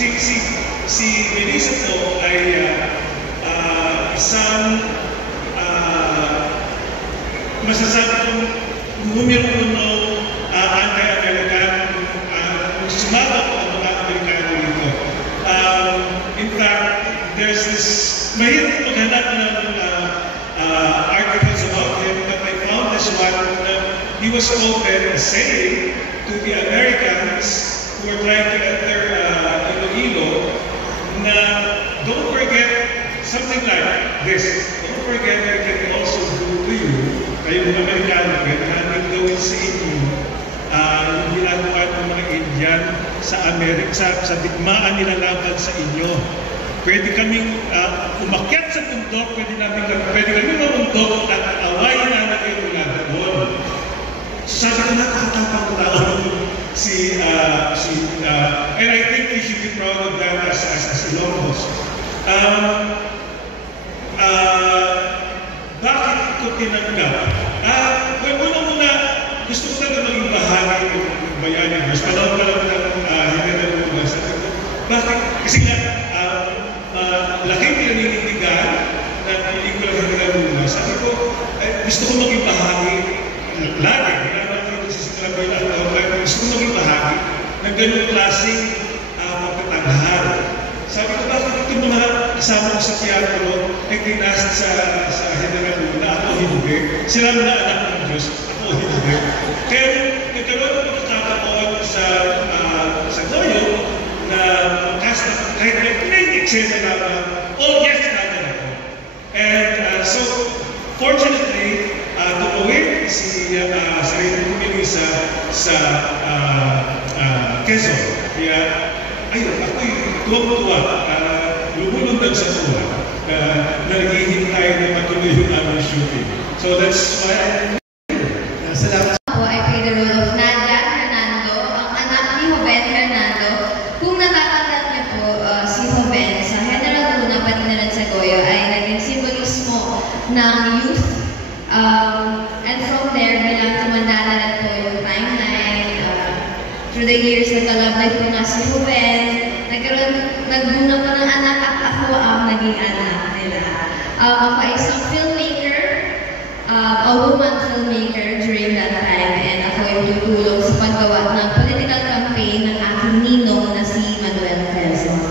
Si Melissa po ay isang masasabi kong numero-uno anti-American, sumama po ang mga Amerikano dito. In fact, there's this, mahirap maghanap ng articles about him, but I found this one. He was quoted as saying to the Americans who were trying to enter Iloilo, na don't forget something like this. Don't forget I can also do to you, kayong mga Amerikano, ganyan gawin sa inyo, yung ginagawa ng mga Indian sa Amerika, sa digmaan nila laban sa inyo. Pwede kaming umakyat sa bundok, pwede kami mamundok at awayin namin kayo mula doon. Sabi ko, nakakatapang tao and I think we should be proud of that as Ilocos. Bakit ko tinanggap? Una-una, gusto ko talaga maging bahagi ng Bayaniverse. Panahon pa lang ng General Luna. Bakit? Kasi nga, laking pinanindigan na pelikula ng General Luna. Sabi ko, gusto ko maging bahagi. Lagi, gusto ko maging bahagi ng ganung klaseng pagtatanghal. Sabi ko, bakit itong mga kasama ko sa teatro ay kinast sa General Luna, ako hindi. Sila na anak ng Diyos, ako hindi. Kaya nagkaroon ng pagkakataon sa Doyo na cast na kahit may pinag-eksena naman, oh yes, naman ako. And so, fortunately, tumawid si Sarita Melissa sa Quezon. Kaya, ayun, ako'y tuwag-tuwa, lumulundag sa tuwa, na naghihintay na matuloy yung aming shooting. So that's why I'm here. Salamat. Ako ay play the role of Nadia Hernando, ang anak ni Joven Hernando. Kung natatandaan niyo po, si Joven sa General Luna, pati na rin sa Goyo, ay naging simbolismo ng youth. And from there, bilang tumanda na rin po yung timeline, through the years, nagkalabay po nga si Joven, nagbunga pa ng anak at ako ang naging anak nila. Ako ay isang filmmaker, a woman filmmaker during that time, and ako ay tutulong sa paggawa ng political campaign ng aking ninong na si Manuel Quezon.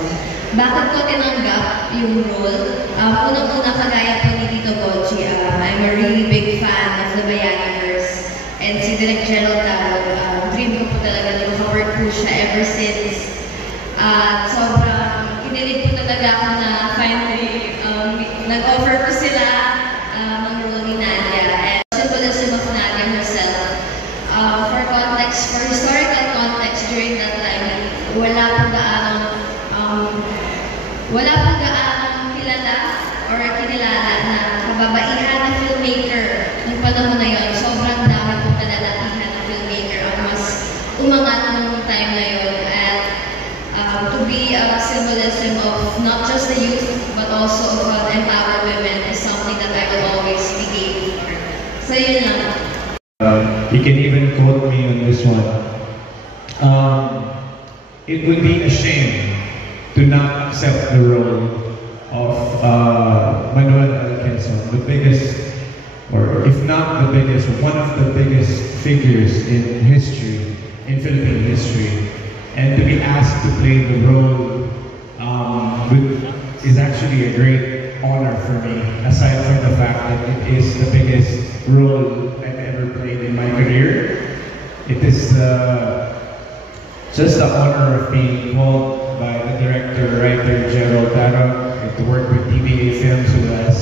Bakit ko tinanggap yung role? Unang-una, kagaya po ni Tito Bocci, I'm a really big fan of the Bayaniverse. And si Direk Gerald Tarot, dream ko po talaga na makawork po siya ever since. Sobrang kinilig po talaga ako na finally nag-offer po sila ng role ni Nadia. And symbolism of Nadia herself. For context, for historical context during that time, wala po gaanong kilala or kinilala na kababaihan na filmmaker ng panahon na yun. Sobrang dami po kalalatihan na filmmaker ang mas umangat nung time na yun. And to be a symbolism of not just the youth but also of empowered women is something that I will always be grateful for. So yun lang. You can even quote me on this one. It would be a shame to not accept the role of Manuel L. Quezon, the biggest, or if not the biggest, one of the biggest figures in history, in Philippine history. And to be asked to play the role is actually a great honor for me, aside from the fact that it is the biggest role I've ever played in my career. It is just the honor of being called by the director, writer, Gerald Tarot, and to work with DBA Films, who has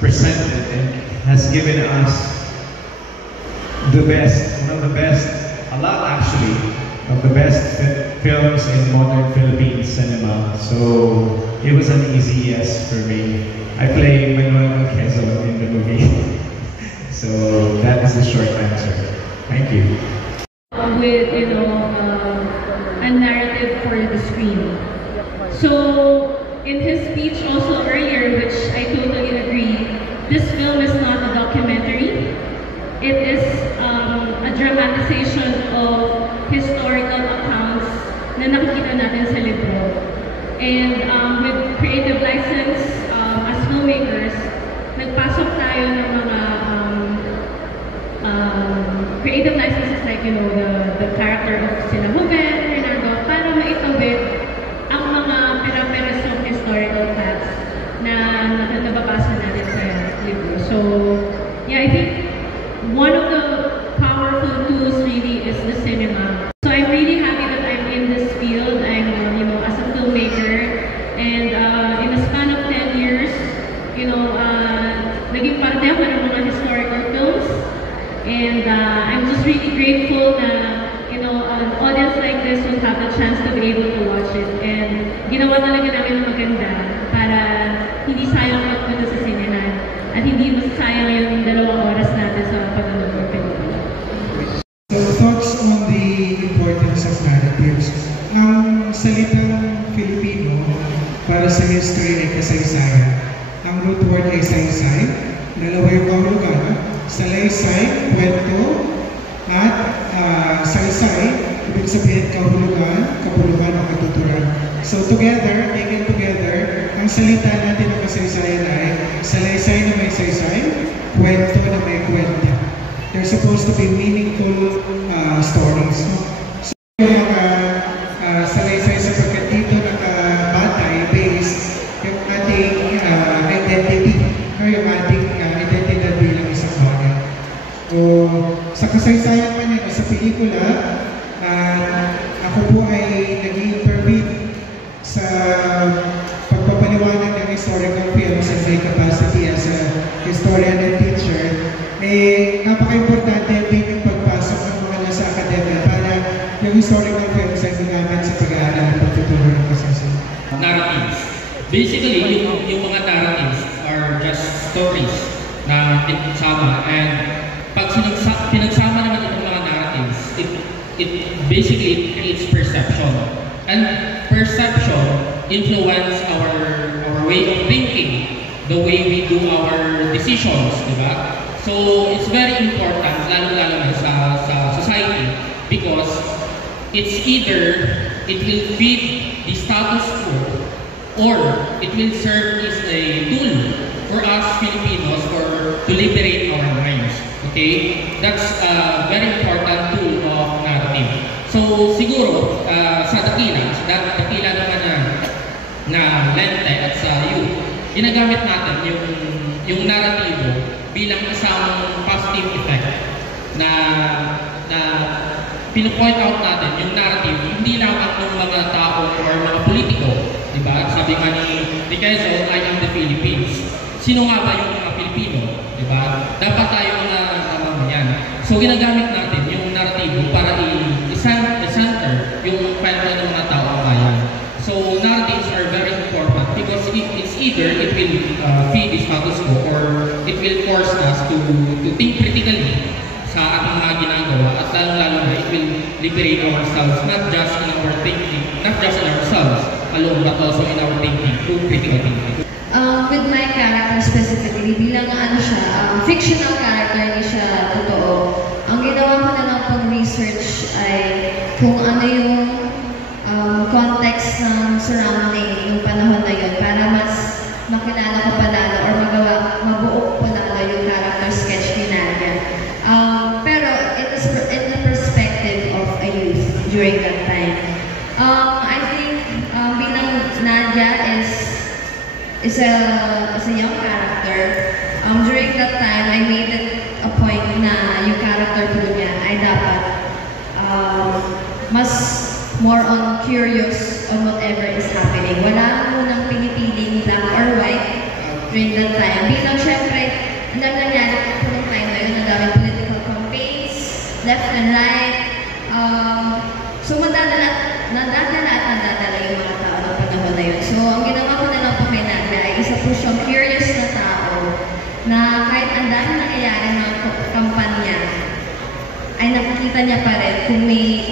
presented and has given us the best, one of the best, a lot actually, of the best films in modern Philippine cinema. So it was an easy yes for me. I play Manuel Quezon in the movie. So that is the short answer. Thank you. With, a narrative for the screen. So, in his speech also earlier, which I totally agree, this film is not a documentary. It is a dramatization of historical accounts na nakikita natin sa libro. And with creative license, as filmmakers, nagpasok tayo ng mga creative licenses like, you know, the character of sina Joven, Hernando, para maitawid ang mga pera-perasong historical facts na nababasa natin sa libro. So, yeah, I think one of the powerful tools really is the cinema. So I'm really happy that I'm in this field. I'm, you know, as a filmmaker, and in a span of 10 years, you know, naging parte ako ng mga historical films, and I'm just really grateful na, you know, an audience like this will have the chance to be able to watch it. And ginawa talaga namin ng maganda para hindi sayang magpunta sa sinehan at hindi masayang yung 2 oras natin sa panonood ng pelikula. So, thoughts on the importance of narratives. Ang salitang Filipino para sa history ay kasaysayan. Ang root word ay saysay, dalawa yung kahulugan, salaysay, kwento, at saysay, ibig sabihin kahulugan, kapuluhan o katuturan. So together, taken together, ang salita natin ng kasaysayan ay salaysay na may saysay, kwento na may kwento. They're supposed to be meaningful stories. No? So yung mga salaysay sapagkat dito nakabatay, based yung ating identity, o yung ating identidad bilang isang bagay. So, sa kasaysayan man yun, sa pelikula, ako po ay nag-i-intervene sa pagpapaliwanag ng historical films and my capacity as a historian and teacher. Napaka-importante din yung pagpasok ng mga nasa akademya para yung historical films ay ginamit sa pag-aaral at pagtuturo ng kasaysayan. Narratives. Basically, yung mga narratives are just stories na pinagsama, and pag pinagsama naman itong mga narratives, it basically creates perception. And perception influence our way of thinking, the way we do our decisions, di ba? So, it's very important, lalo-lalo na sa society, because it's either it will feed the status quo or it will serve as a tool for us Filipinos to liberate our minds. Okay? That's a very important tool of narrative. So, siguro, sa dakila naman na lente at sa youth, ginagamit natin yung narratibo bilang isang positive effect na pinu-point out natin yung narrative hindi lamang ng mga tao or mga politiko, di ba? Sabi nga ni Quezon, I am the Philippines. Sino nga ba yung mga Pilipino, di ba? Dapat tayo mga mamamayan. So ginagamit natin yung narratibo para i-center yung kwento ng mga tao bayan. So narratives are very important because it's either it will feed the status quo or it will force us to think critically sa ating mga ginagawa, at lalo-lalo na it will liberate ourselves, not just in our thinking, not just in ourselves alone, but also in our thinking, through critical thinking. With my character specifically, bilang fictional character, hindi siya totoo. Ang ginawa ko na lang pang research ay kung ano yung context ng surrounding yung panahon na yun para mas makilala ko pa lalo or mabuo ko lalo yung character sketch ni Nadia. Pero in the perspective of a youth during that time. I think bilang Nadia is a young character. During that time, I made it a point na yung character po niya ay dapat mas more on curious on whatever is happening. Wala munang pinipiling black or white during that time. Bilang syempre, ang dami nangyari po ng time na yun, ang dami political campaigns, left and right. So nadadala yung mga tao ng panahon na yun. So ang ginawa ko na lang po kay Nadia ay isa po siyang curious na tao na kahit ang dami nangyayari ng kampanya, ay nakikita niya pa rin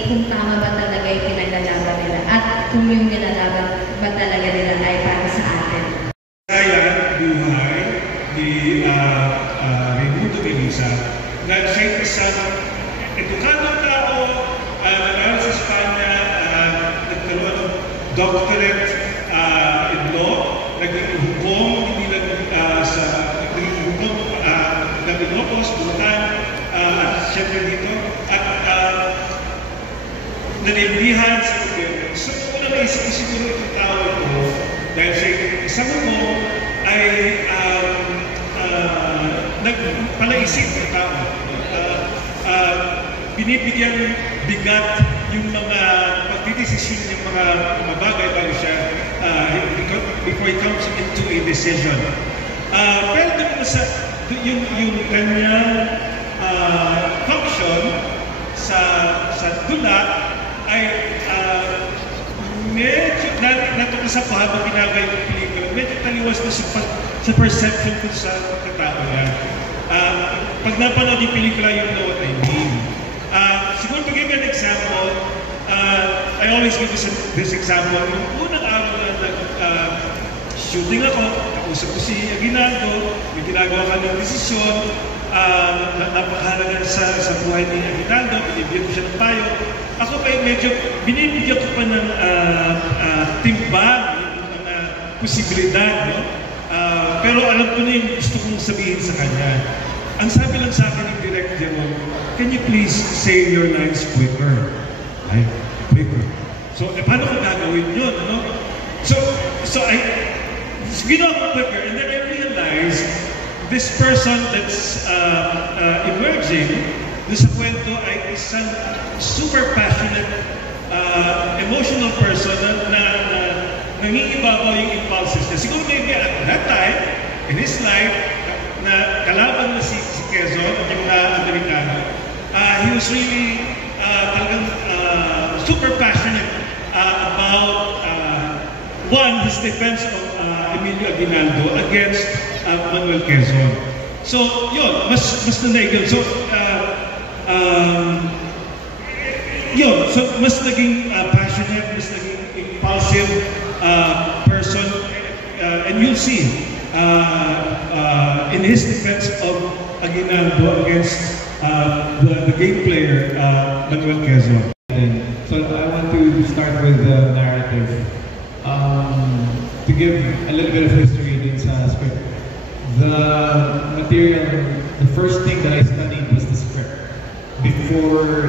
kung tama ba talaga yung pinaglalaban nila at kung yung nilalaban ba talaga nila ay para sa atin. Kaya buhay ni Raimundo Medusa na siya isang edukadong tao, nag-aaral sa Espanya, nagkaroon ng doctorate iniisip ng tao. Binibigyan bigat yung mga pagdidesisyon yung mga bagay bago siya before he comes into a decision. Pero doon sa yung kanyang function sa dula ay medyo natuklasan ko habang ginagawa yung pelikula, medyo taliwas na sa perception ko sa katao niya. Pag napanood yung pelikula, you know what I mean. Siguro to give you an example, I always give this example. Yung unang araw na shooting ako, kausap ko si Aguinaldo, may ginagawa ka ng desisyon, napakahalaga sa buhay ni Aguinaldo, binibigyan ko siya ng payo. Ako pa medyo binibigyan ko pa ng timbang, yung mga posibilidad, no? Pero alam ko na yung gusto kong sabihin sa kanya. Ang sabi lang sa akin ng Direct Jerome, can you please say your lines quicker? Ay, quicker. So, paano ko gagawin yun, ano? So ginawa ko quicker, and then I realized this person that's emerging sa kwento ay isang super passionate, emotional person na nangingibabaw yung impulses niya. Siguro maybe at that time, in his life, na kalaban na si Quezon, yung Amerikano, he was really talagang super passionate about his defense of Emilio Aguinaldo against Manuel Quezon. So, yun, mas nanaig yun. So, mas naging passionate, mas naging impulsive person, and you'll see in his defense of Aguinaldo against the game player, Manuel Quezon. So I want to start with the narrative. To give a little bit of history in the script. The material, the first thing that I studied was the script before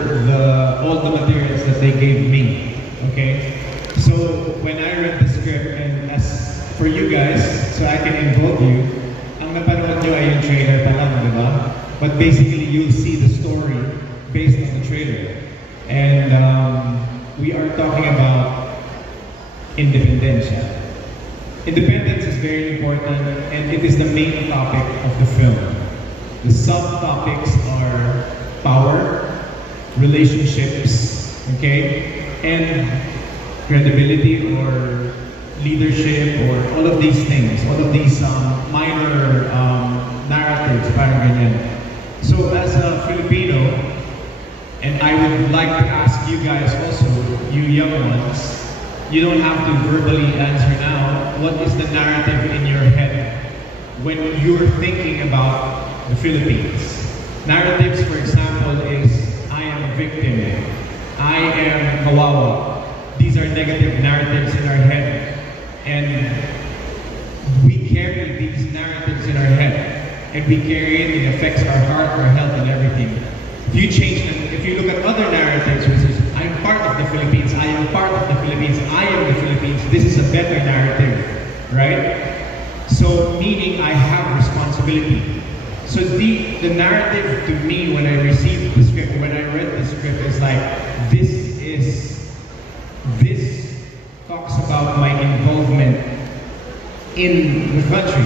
all the materials that they gave me. Okay? So when I read the script, and as for you guys, so I can involve you, ang napanood nyo ay yung trailer pa lang, di ba? But basically, you'll see the story based on the trailer. And we are talking about independencia. Independence is very important, and it is the main topic of the film. The subtopics are power, relationships, okay, and credibility or leadership, or all of these things, all of these minor narratives, parang ganyan. So as a Filipino, and I would like to ask you guys also, you young ones, you don't have to verbally answer now, what is the narrative in your head when you're thinking about the Philippines? Narratives, for example, is I am a victim, I am kawawa. These are negative narratives in our head. And we carry these narratives in our head. And we carry it affects our heart, our health, and everything. If you change them, if you look at other narratives, which is I am part of the Philippines, I am part of the Philippines, I am the Philippines, this is a better narrative, right? So meaning I have responsibility. So the narrative to me when I received the script, when I read the script, is like this talks about my involvement in the country.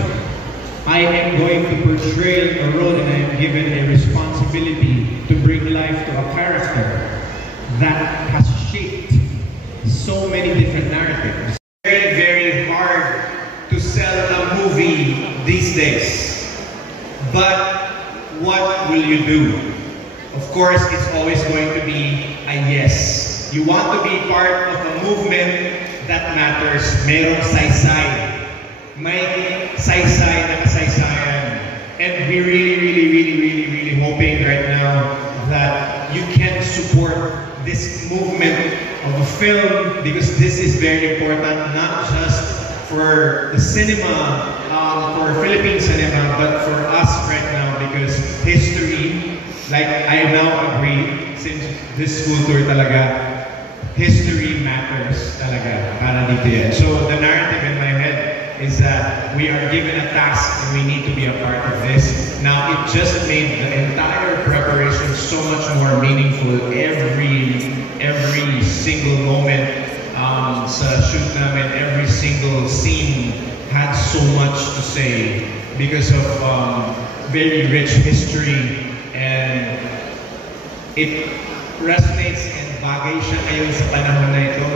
I am going to portray a role, and I am given a responsibility to bring life to a character that has shaped so many different narratives. Very, very hard to sell a movie these days. But what will you do? Of course, it's always going to be a yes. You want to be part of a movement that matters. Merong saysay. May saysay na kasaysayan. And we're really hoping right now that you can support this movement of a film, because this is very important, not just for the cinema, for Philippine cinema, but for us right now, because history, like I now agree, since this school tour talaga, history matters talaga para dito yan. So the narrative in my head is that we are given a task and we need to be a part of this. Now, it just made the entire preparation so much more meaningful. Every single moment sa shoot namin, every single scene had so much to say because of very rich history, and it resonates and bagay siya ngayon sa panahon na ito.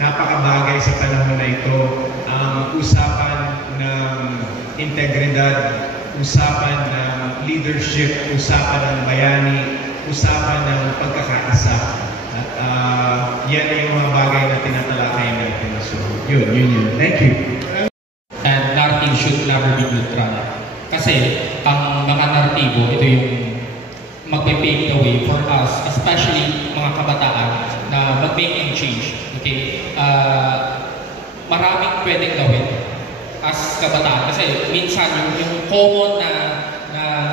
Napakabagay sa panahon na ito. Usapan ng integridad, usapan ng leadership, usapan ng bayani, usapan ng pagkakaisa. At yan ay yung mga bagay na tinatalakay natin. So, yun. Thank you. And narrative should never be neutral. Kasi ang mga naratibo, ito yung magpe-pave the way for us, especially mga kabataan, na mag-make change. Okay? Maraming pwedeng gawin as kabataan. Kasi minsan yung common na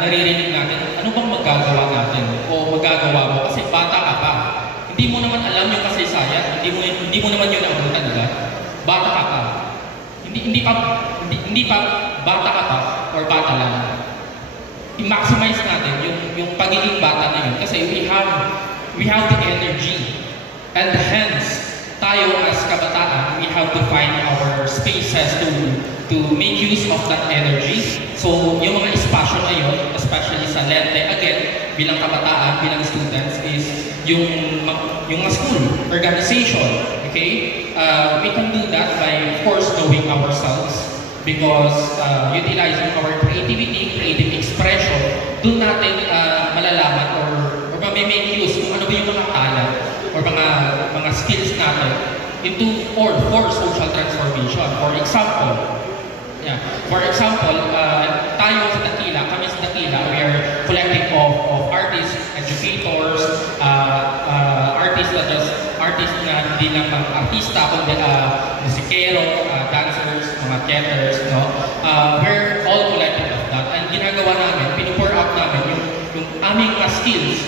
naririnig natin, ano bang magagawa natin o magagawa mo? Kasi bata ka pa. Hindi mo naman alam yung kasaysayan, hindi mo naman yun abutan, diba? Bata ka pa. Hindi pa bata ka pa or bata lang. I-maximize natin yung pagiging bata na yun kasi we have the energy, and hence tayo as kabataan, we have to find our spaces to make use of that energy. So yung mga espasyo na yun, especially sa Lente, again, bilang kabataan, bilang students, is yung school organization. Okay, we can do that by, of course, knowing ourselves. Because utilizing our creativity, creative expression, doon natin malalaman or may use kung ano ba yung mga talent or mga skills natin into or for social transformation. For example, tayo sa Dakila, kami sa Dakila, we are collecting of artists, educators, artists na hindi lang artista, kundi musikero, dancers, mga theaters, no? We're all collective of that. And ginagawa namin, pinupour out namin yung aming skills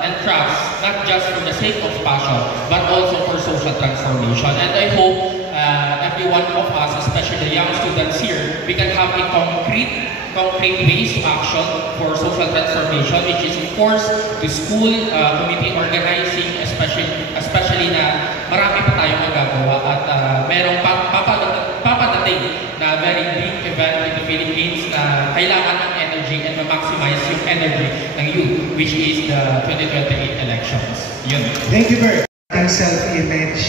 and crafts, not just for the sake of passion, but also for social transformation. And I hope every one of us, especially the young students here, we can have a concrete ways to action for social transformation, which is, of course, the school, community organizing, especially na marami pa tayong magagawa at merong papadating na very big event in the Philippines na kailangan ng energy and ma-maximize yung energy ng youth, which is the 2028 elections. Yun. Thank you very much. Ang self-image.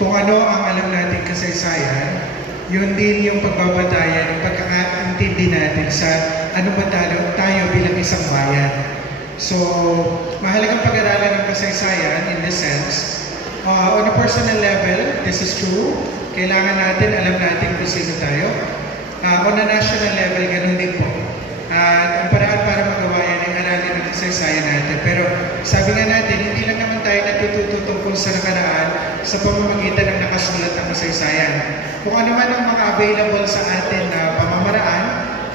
Kung ano ang alam natin kasaysayan, yun din yung pagbabatayan, yung pagkakaintindi natin sa ano ba tayo bilang isang bayan. So, mahalagang pag-aralan ng kasaysayan in this sense. On a personal level, this is true. Kailangan natin, alam natin kung sino tayo. On a national level, ganun din po. At ang paraan para magawa yan ay aralin ng kasaysayan natin. Pero sabi nga natin, hindi lang naman tayo natututo tungkol sa nakaraan sa pamamagitan ng nakasulat ng kasaysayan. Kung ano man ang mga available sa atin na pamamaraan,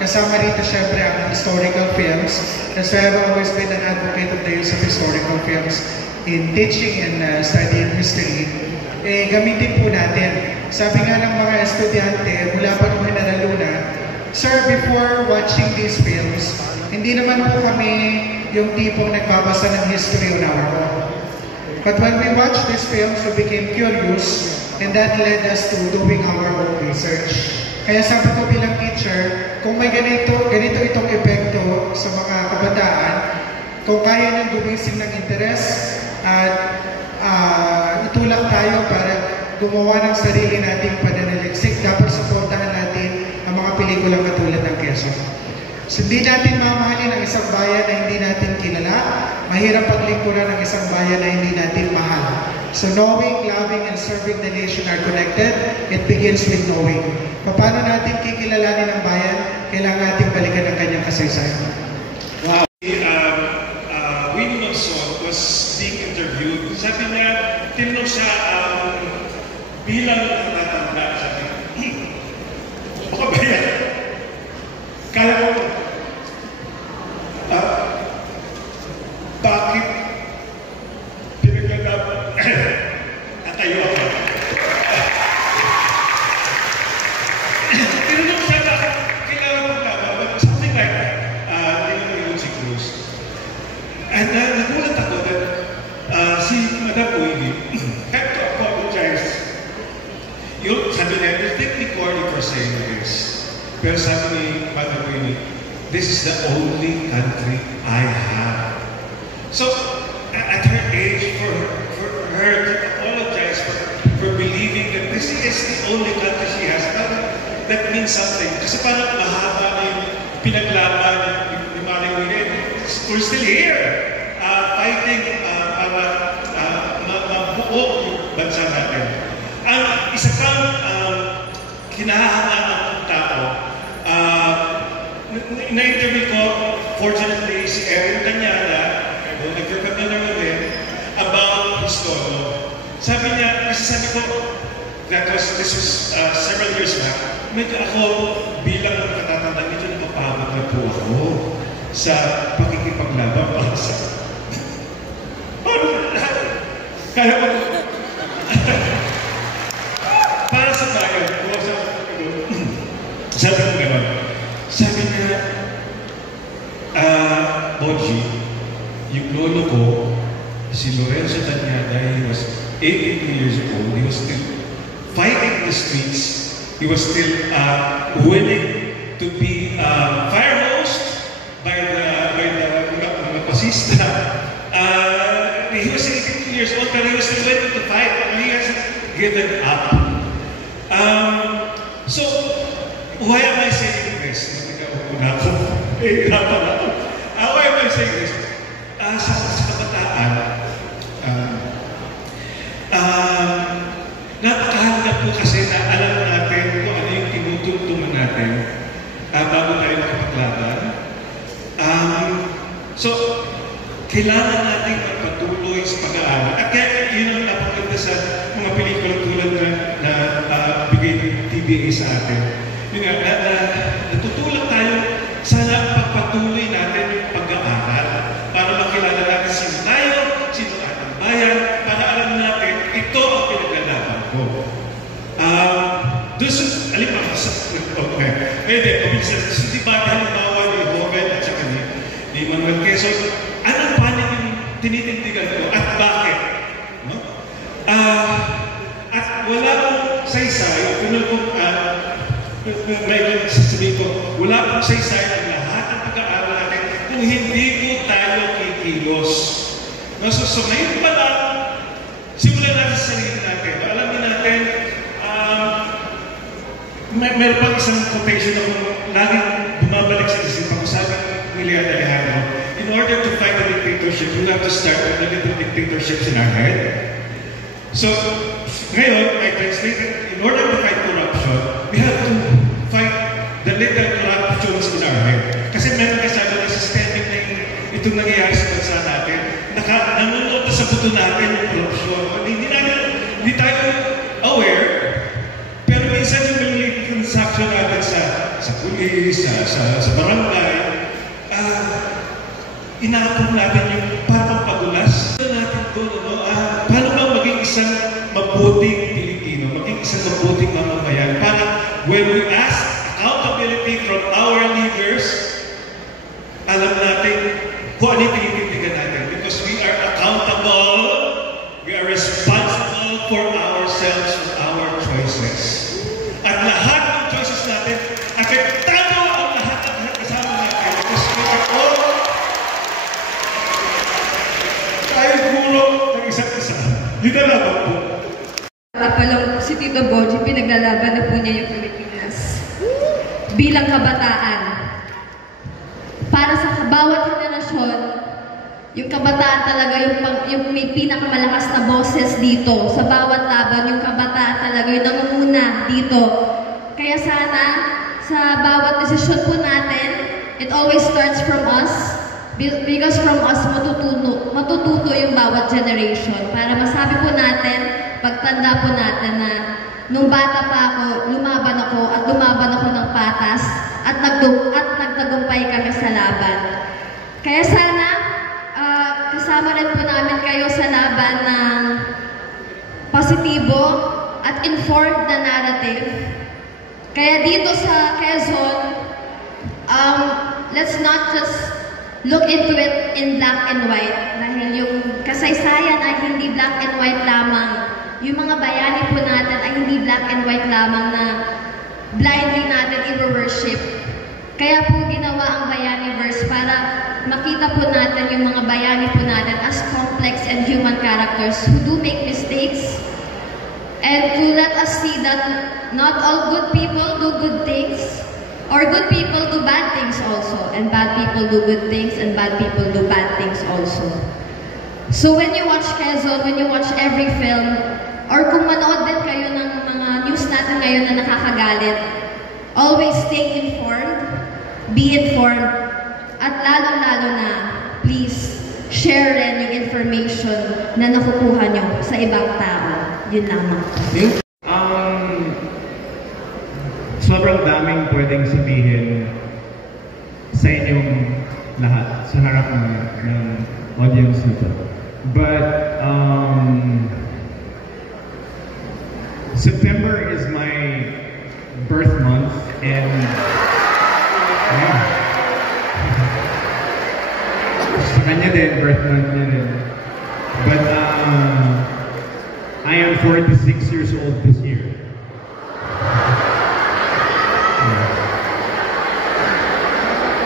kasama rito syempre ang historical films. That's why I've always been an advocate of the use of historical films in teaching and studying history. Gamitin po natin. Sabi nga ng mga estudyante, mula pa nung General Luna, Sir, before watching these films, hindi naman po kami yung tipong nagbabasa ng history on our own. But when we watched these films, we became curious, and that led us to doing our own research. Kaya sabi ko bilang teacher, kung may ganito itong epekto sa mga kabataan, kung kaya nang gumising ng interes at itulak tayo para gumawa ng sarili nating pananaliksik, dapat suportahan natin ang mga pelikulang katulad ng Quezon. So, hindi natin mamahalin ang isang bayan na hindi natin kilala. Mahirap paglingkuran ng isang bayan na hindi natin mahal. So knowing, loving, and serving the nation are connected. It begins with knowing. Paano natin kikilalanin ang bayan? Kailangan natin balikan ang kanyang kasaysayan. Wow. Winnie Lawson was being interviewed. Sabi niya, tinanong siya bilang natatanda. Sabi niya, baka ba yan? Kala ko, bakit pinaglalabot at tayo ako? Tinanong sabi niya, you think me corny for saying this. Pero sabi ni Mother Queenie, this is the only country I have. So, at her age, for her to apologize for believing that this is the only country she has, that means something. Kasi parang mahaba na yung pinaglaban ni Maring Willie. We're still here, fighting para mabuo yung bansa natin. Ang isa pang kinahahangaan ng tao, na-interview ko, fortunately, si Erin Tanyada, nagkakabala naman din, about his lolo. Sabi niya, kasi sabi ko, this was several years back, medyo ako bilang katatanda, medyo napapagod na po ako sa pakikipaglaban para sa... Kaya ko, para sa bayan, sabi ko gano'n. Sabi niya, Bonji, yung lolo ko, si Lorenzo Tanyada, he was 82 years old. He was still fighting in the streets. He was still willing to be fire hosed by the pasista. He was 82 years old, but he was still willing to fight. He hasn't given up. So, why am I saying this? Why am I saying this? Sa kabataan, napakahalaga po kasi na alam natin kung ano yung tinutulungan natin bago tayo makapaglaban. So, kailangan natin magpatuloy sa pag-aaral. At kaya yun ang napaganda sa mga pelikula tulad na bigay ng TBA sa atin. Yun nga, natutulak tayo, sana pagpatuloy natin yung pag-aaral para makilala natin sino tayo, sino ating bayan, para alam natin, ito ang pinaglalaban ko. Doon sa, alimang sa, okay, pwede, hindi ba halimbawa ni Hogan at saka ni Manuel Quezon, anong panig yung tinitindigan ko at bakit? No? At wala pong saysay, may sasabihin ko, wala pong saysay ang lahat ng pag-aaral natin kung hindi po tayo kikilos. No? So ngayon pa lang, simulan natin sa sarili natin. Alamin natin, meron pang isang quotation na laging bumabalik sa isipan ko. Sabi ni Leon Alejandro, in order to fight the dictatorship, we have to start with the little dictatorships in our head. So, ngayon, I translated, in order to fight corruption, we have to fight the little corruptions in our head. Kasi meron kayo sabi na systemic na itong nangyayari sa bansa natin, nanunod sa buto natin yung corruption. Hindi tayo aware, pero minsan yung mga transaction natin sa pulis, sa barangay, inaapon natin yung parang pagulas. Natin doon, paano ba maging isang mabuting Pilipino, maging isang mabuting mamamayan, para when we ask accountability from our leaders, alam natin kung ano yung tinitindigan natin. Because we are accountable, we are responsible for ourselves, for our choices. At lahat ng choices natin, apektado ang lahat ng kasama natin. Because we are all tayo guro ng isa't isa. Yun na lang po. Palang si Tito Bonji, pinaglalaban na po niya yung Pilipinas. Bilang kabataan. Para sa bawat henerasyon, yung kabataan talaga yung may pinakamalakas na boses dito. Sa bawat laban, yung kabataan talaga yung nangunguna dito. Kaya sana, sa bawat desisyon po natin, it always starts from us. Because from us, matututo yung bawat generation. Para masabi po natin, pagtanda po natin na nung bata pa ako, lumaban ako ng patas at nagtagumpay kami sa laban. Kaya sana, kasama rin po namin kayo sa laban ng positibo at informed na narrative. Kaya dito sa Quezon, let's not just look into it in black and white. Dahil yung kasaysayan ay hindi black and white lamang. yung mga bayani po natin ay hindi black and white lamang na blindly natin i-worship. Kaya po ginawa ang Bayani Verse para makita po natin yung mga bayani po natin as complex and human characters who do make mistakes, and to let us see that not all good people do good things, or good people do bad things also, and bad people do good things, and bad people do bad things also. So when you watch Quezon, when you watch every film, or kung manood din kayo ng mga news natin ngayon na nakakagalit, always stay informed, be informed, at lalo-lalo na, please, share rin yung information na nakukuha nyo sa ibang tao. Yun lamang. Sobrang daming pwedeng sabihin sa inyong lahat, sa harap ng audience nito. But, September is my birth month, and sa kanya din, birth month niya din. But I am 46 years old this year.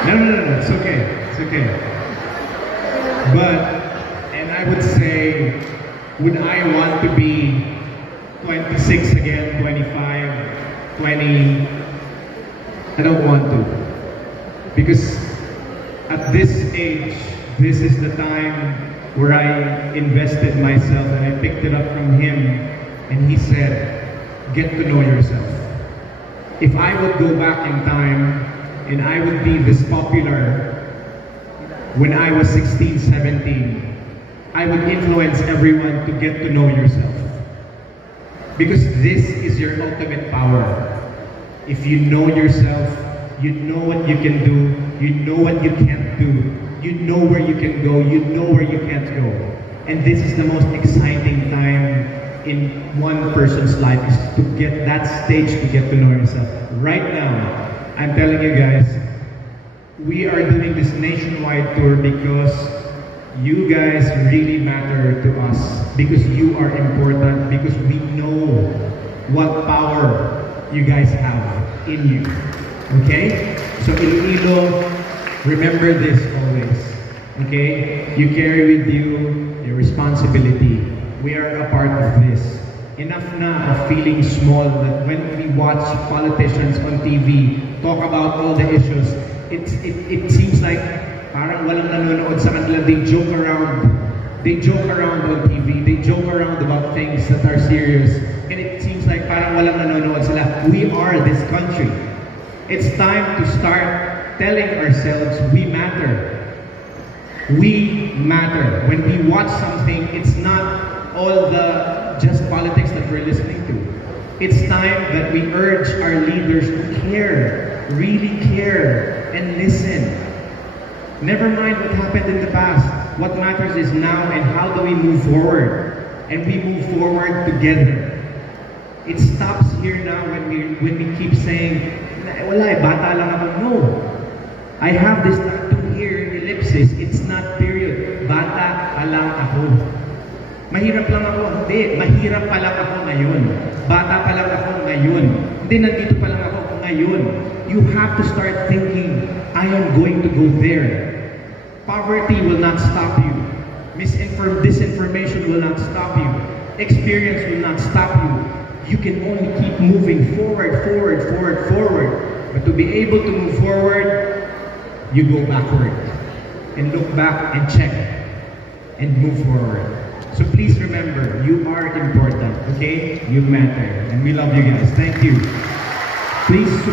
No, it's okay. It's okay. But, and I would say, would I want to be 26 again, 25, 20? I don't want to. Because at this age, this is the time where I invested myself, and I picked it up from him, and he said, get to know yourself. If I would go back in time, and I would be this popular when I was 16, 17, I would influence everyone to get to know yourself. Because this is your ultimate power. If you know yourself, you know what you can do, you know what you can't do, you know where you can go, you know where you can't go. And this is the most exciting time in one person's life, is to get that stage, to get to know yourself. Right now, I'm telling you guys, we are doing this nationwide tour because you guys really matter to us, because you are important, because we know what power you guys have in you. Okay? So Iloilo, remember this always. Okay? You carry with you your responsibility. We are a part of this. Enough na of feeling small that when we watch politicians on TV talk about all the issues, it seems like parang walang nanonood sa kanila. They joke around. They joke around on TV. They joke around about things that are serious. And it seems like parang walang nanonood sila. We are this country. It's time to start telling ourselves we matter. We matter. When we watch something, it's not all the just politics that we're listening to. It's time that we urge our leaders to care, really care, and listen. Never mind what happened in the past. What matters is now, and how do we move forward? And we move forward together. It stops here now when we keep saying, wala, bata lang ako. No. I have this tattoo here, ellipsis. It's not period. Bata pa lang ako. Mahirap lang ako. Hindi. Mahirap pa lang ako ngayon. Bata pa lang ako ngayon. Hindi, nandito pa lang ako ngayon. You have to start thinking, I am going to go there. Poverty will not stop you. Disinformation will not stop you. Experience will not stop you. You can only keep moving forward. But to be able to move forward, you go backward. And look back and check. And move forward. So please remember, you are important, okay? You matter. And we love you guys. Thank you. Please